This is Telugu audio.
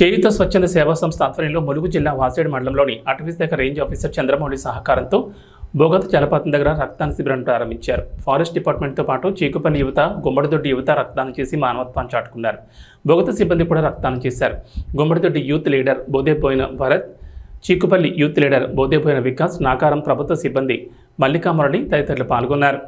చేయూత స్వచ్ఛంద సేవా సంస్థ ఆధ్వర్యంలో ములుగు జిల్లా వాసేడు మండలంలోని అటవీశాఖ రేంజ్ ఆఫీసర్ చంద్రమౌళి సహకారంతో బోగత జలపాతం దగ్గర రక్తదాన శిబిరాన్ని ప్రారంభించారు. ఫారెస్ట్ డిపార్ట్మెంట్తో పాటు చీకుపల్లి యువత, గుమ్మడిదొడ్డి యువత రక్తదానం చేసి మానవత్వాన్ని చాటుకున్నారు. బోగత సిబ్బంది కూడా రక్తదానం చేశారు. గుమ్మడిదొడ్డి youth leader బోదేపోయిన Bharat, Cheekupalli youth leader బోదేపోయిన Vikas, నాకారం ప్రభుత్వ సిబ్బంది మల్లికామురళి తదితరులు పాల్గొన్నారు.